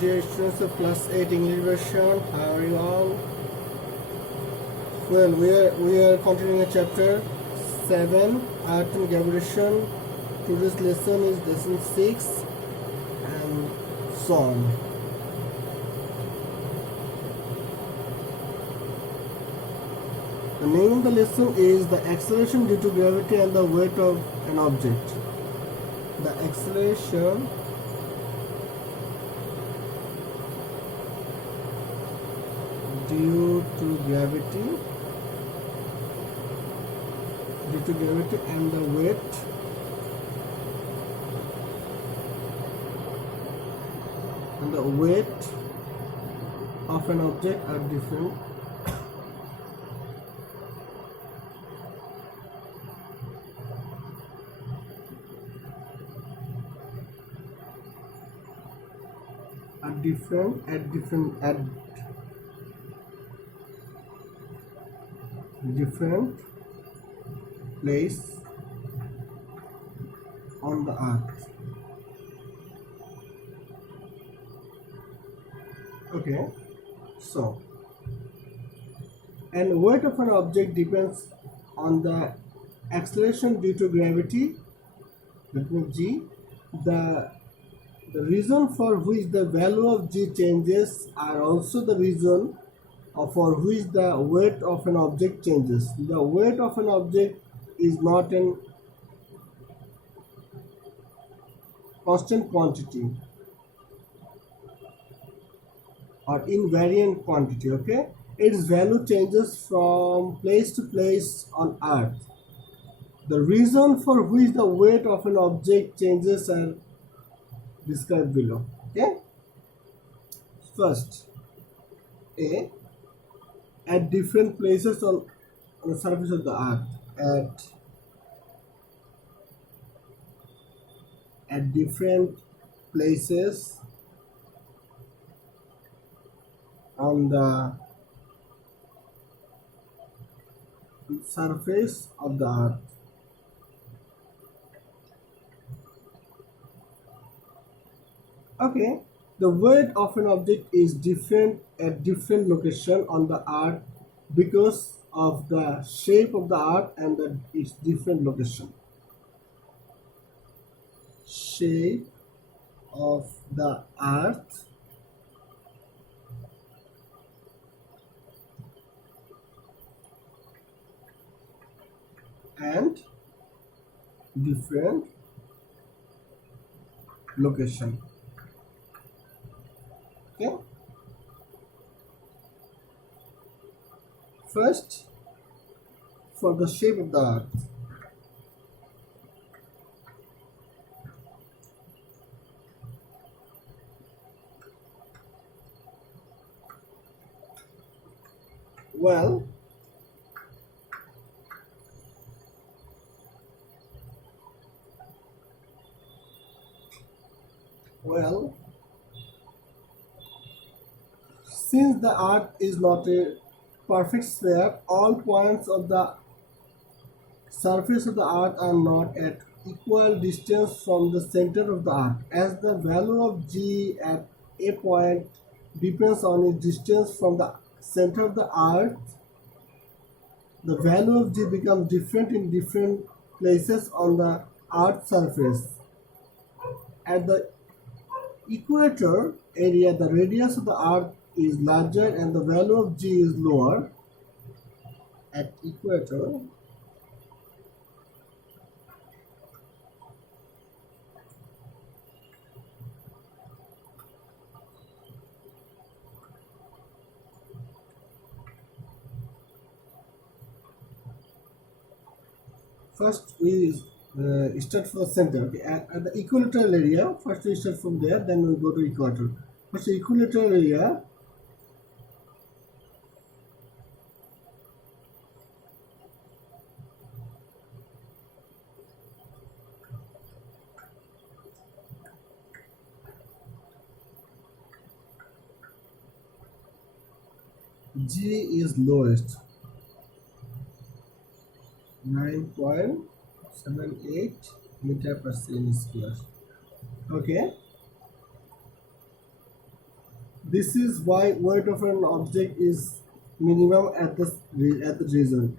Dear students of class 8 English version, how are you all? Well, we are continuing chapter 7, Art and Gravitation. Today's lesson is lesson 6 and so on. The name of the lesson is the acceleration due to gravity and the weight of an object. The acceleration due to gravity and the weight of an object are different. At different place on the earth. Okay, so and weight of an object depends on the acceleration due to gravity, that means g. The reason for which the value of g changes are also the reason for which the weight of an object changes. The weight of an object is not an constant quantity or invariant quantity, okay? Its value changes from place to place on earth. The reason for which the weight of an object changes are described below, okay? First, A, at different places on the surface of the earth, at different places on the surface of the earth. Okay, the weight of an object is different at different location on the earth because of the shape of the earth and its different location. Shape of the earth and different location. Okay. First, for the shape of the earth. Well, since the earth is not a perfect sphere, all points of the surface of the earth are not at equal distance from the center of the earth. As the value of g at a point depends on its distance from the center of the earth, the value of g becomes different in different places on the earth's surface. At the equator area, the radius of the earth is larger and the value of g is lower. At equator, first we start from the center. Okay, at the equatorial area, first we start from there, then we go to equator. First, the equatorial area, g is lowest, 9.78 meter per second square. Okay, This is why weight of an object is minimum at the result.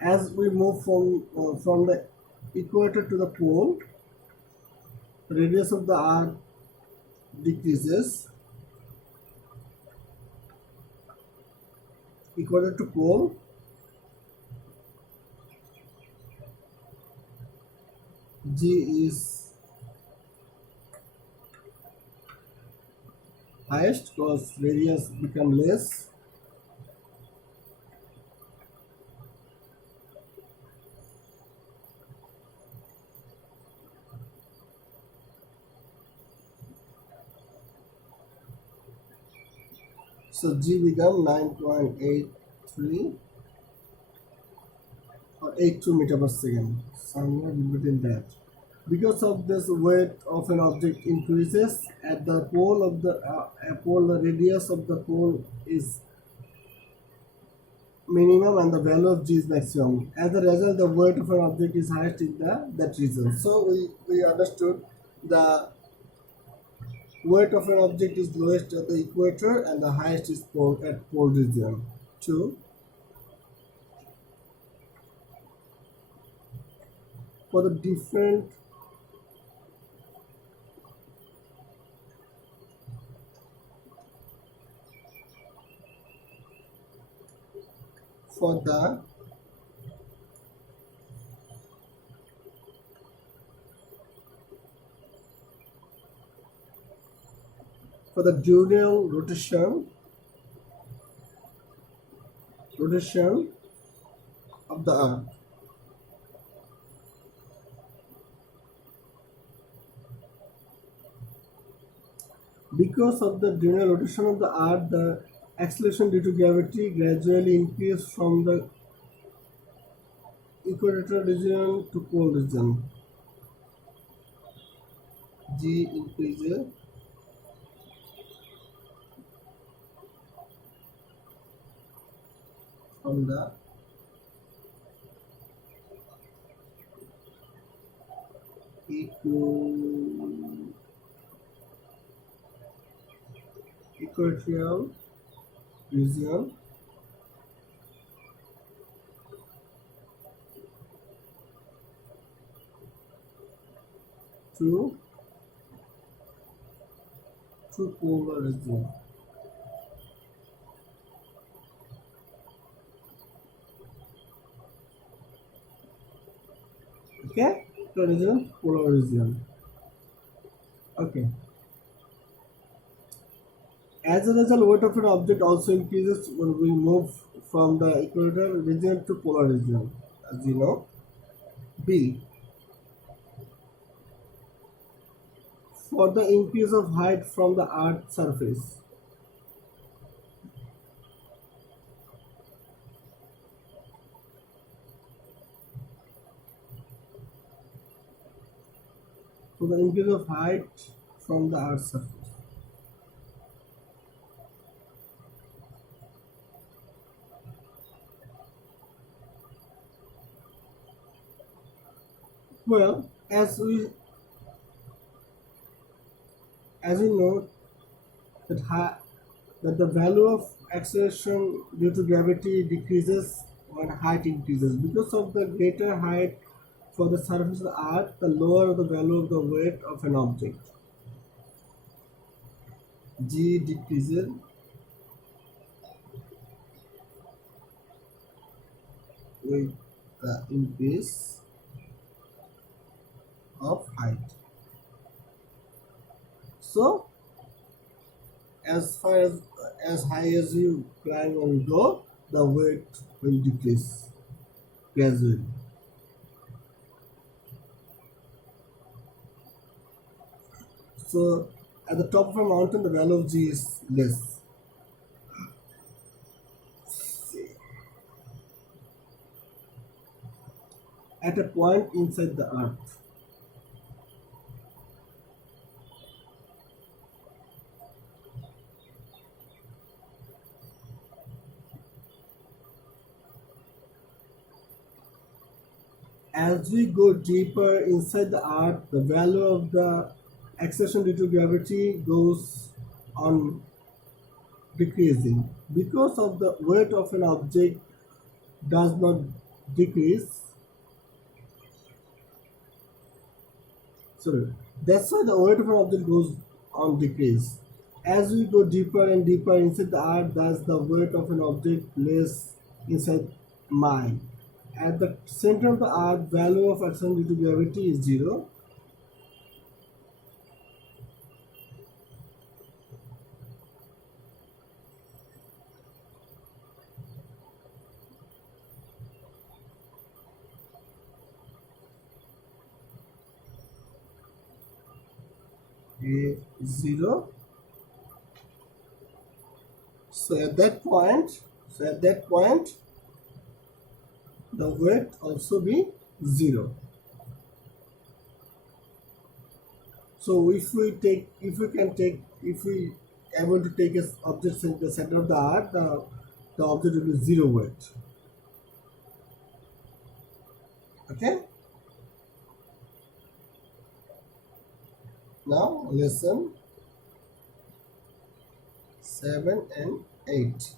As we move from the equator to the pole, radius of the arc decreases. Equator to pole, G is highest because radius become less. So G become 9.83 or 82 meter per second, somewhere between that. Because of this, weight of an object increases at the pole of the pole. The radius of the pole is minimum and the value of G is maximum. As a result, the weight of an object is highest in that region. So we understood the weight of an object is lowest at the equator and the highest is at pole region. 2. For the different for the diurnal rotation of the earth. Because of the diurnal rotation of the earth, the acceleration due to gravity gradually increases from the equatorial region to pole region. G increases from the equatorial region to polar region. Okay, to region, polar region. Okay. As a result, weight of an object also increases when we move from the equatorial region to polar region, as you know. B. For the increase of height from the Earth's surface. For the increase of height from the Earth's surface. Well, as we know that that the value of acceleration due to gravity decreases when height increases. Because of the greater height for the surface of the earth, the lower the value of the weight of an object. G decreases with the increase of height. So as far as high as you climb and go, the weight will decrease gradually. So at the top of a mountain, the value of G is less. At a point inside the earth. As we go deeper inside the earth, the value of the acceleration due to gravity goes on decreasing. Because of the weight of an object does not decrease, so that's why the weight of an object goes on decrease. As we go deeper and deeper inside the earth, thus the weight of an object less inside mine. At the center of the earth, value of acceleration due to gravity is 0. A 0. So at that point, the weight also be 0. So if we able to take a object in the center of the earth, the object will be 0 weight. Okay. Now lesson 7 and 8.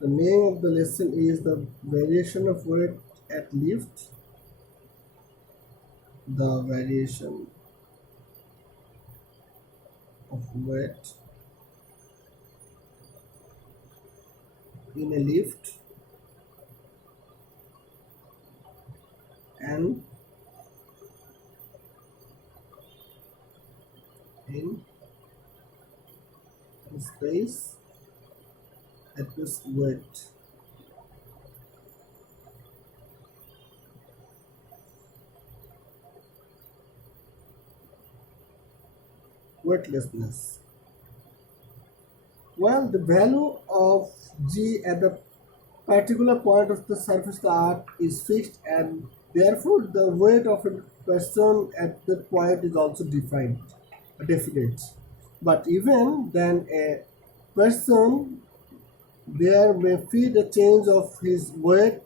The name of the lesson is the variation of weight at lift. The variation of weight in a lift and in space at this weight. Weightlessness. Well, the value of g at the particular point of the surface of the earth is fixed, and therefore the weight of a person at that point is also definite. But even then, a person there may feel a change of his weight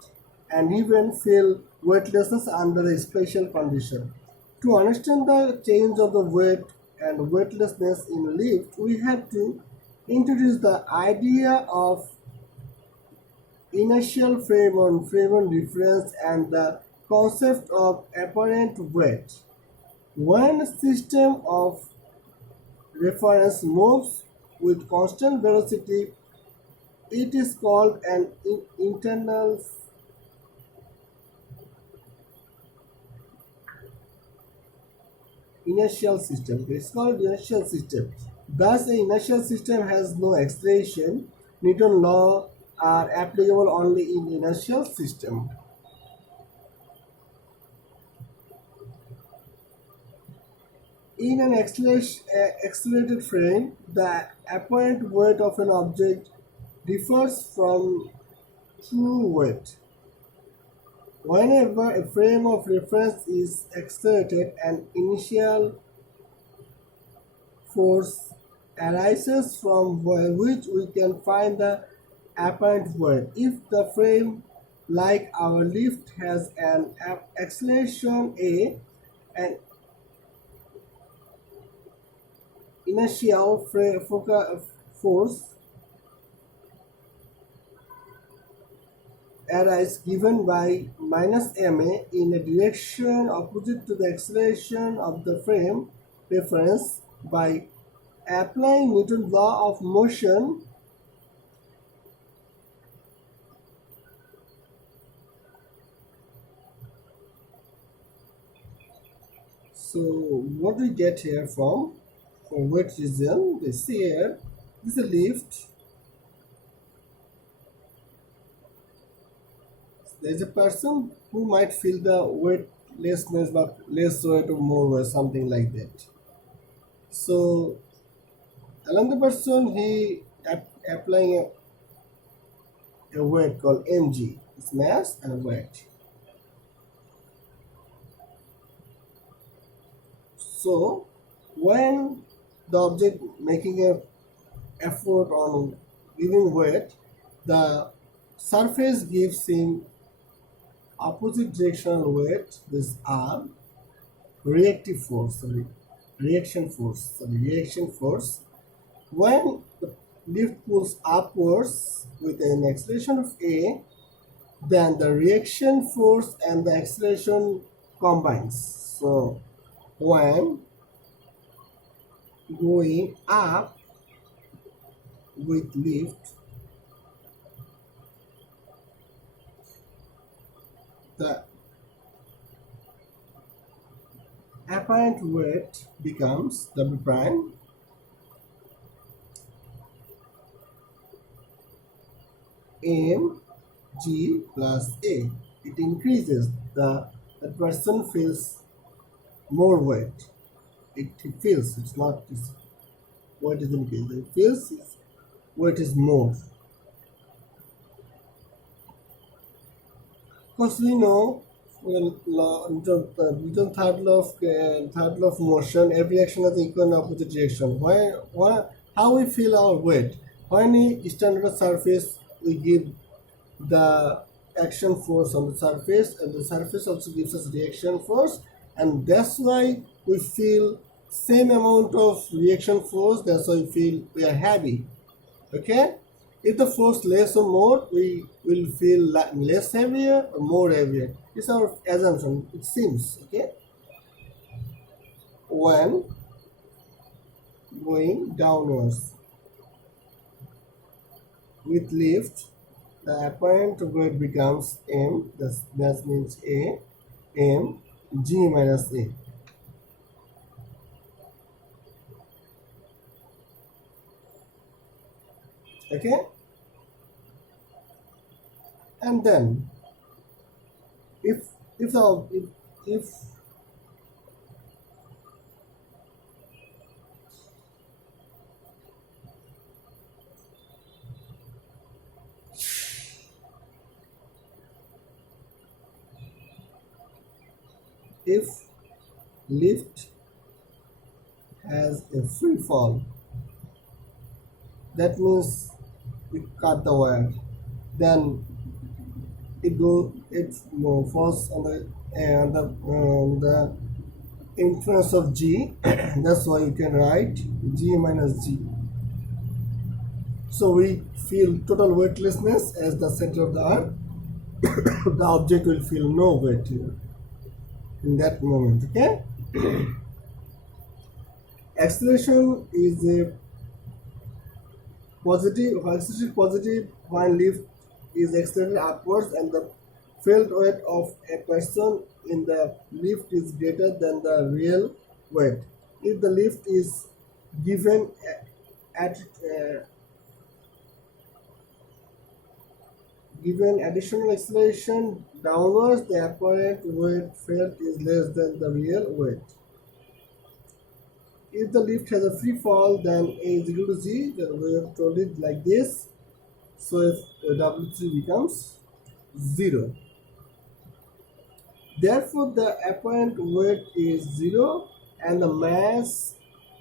and even feel weightlessness under a special condition. To understand the change of the weight and weightlessness in lift, we have to introduce the idea of inertial frame on reference and the concept of apparent weight. When a system of reference moves with constant velocity, it is called an internal inertial system. It's called inertial system. Thus, the inertial system has no acceleration. Newton law are applicable only in inertial system. In an accelerated frame, the apparent weight of an object differs from true weight. Whenever a frame of reference is accelerated, an initial force arises from which we can find the apparent weight. If the frame, like our lift, has an acceleration a, an initial force arise given by minus ma in a direction opposite to the acceleration of the frame reference. By applying Newton's law of motion, so what we get here from weight region, this here, this is a lift. There is a person who might feel the weightlessness, but less weight or more weight, something like that. So another person, he applying a weight called mg. It's mass and weight. So when the object making a effort on giving weight, the surface gives him opposite directional weight, this r, reactive force, sorry, reaction force. So the reaction force, when the lift pulls upwards with an acceleration of a, then the reaction force and the acceleration combines. So when going up with lift, the apparent weight becomes W prime mg plus a. It increases, the person feels more weight. It feels, it's not it's, weight is increased. It feels weight is more. Because we know, well, Newton's third law of motion, every action has equal and opposite reaction. How we feel our weight? When we stand on a surface, we give the action force on the surface, and the surface also gives us reaction force, and that's why we feel same amount of reaction force. That's why we feel we are heavy. Okay, if the force less or more, we will feel less heavier or more heavier. It's our assumption, it seems. Okay, when going downwards with lift, the apparent weight becomes m, that means a, m, g minus a. Okay, and then if if the if if lift has a free fall, that means we cut the wire, then it falls on the influence of g. That's why you can write g minus g. So we feel total weightlessness as the center of the earth. The object will feel no weight here in that moment. Okay, acceleration is a positive. Acceleration is positive when lift is accelerated upwards and the felt weight of a person in the lift is greater than the real weight. If the lift is given at given additional acceleration downwards, the apparent weight felt is less than the real weight. If the lift has a free fall, then A is equal to Z, then we have told it like this. So if W3 becomes 0. Therefore, the apparent weight is 0 and the mass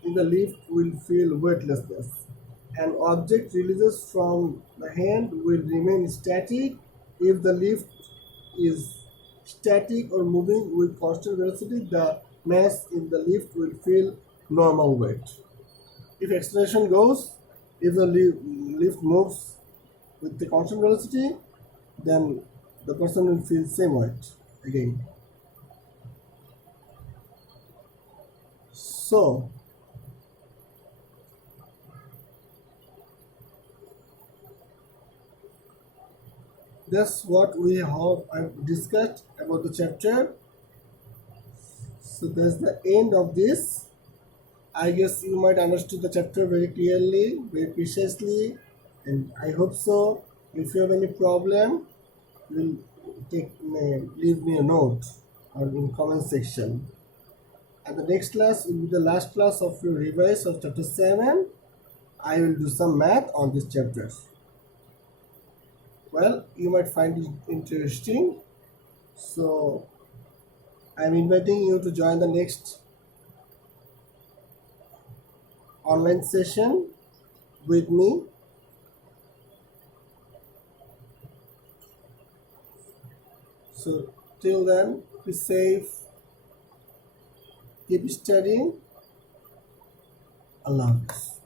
in the lift will feel weightlessness. An object releases from the hand will remain static if the lift is static or moving with constant velocity. The mass in the lift will feel normal weight. If acceleration goes, if the lift moves with the constant velocity, then the person will feel same weight again. So that's what we have discussed about the chapter. So that's the end of this. I guess you might understood the chapter very clearly, very precisely, and I hope so. If you have any problem, will leave me a note or in comment section. And the next class will be the last class of your revise of chapter 7. I will do some math on this chapter. Well, you might find it interesting. So I'm inviting you to join the next online session with me. So till then, be safe, keep studying, Allah Hafiz.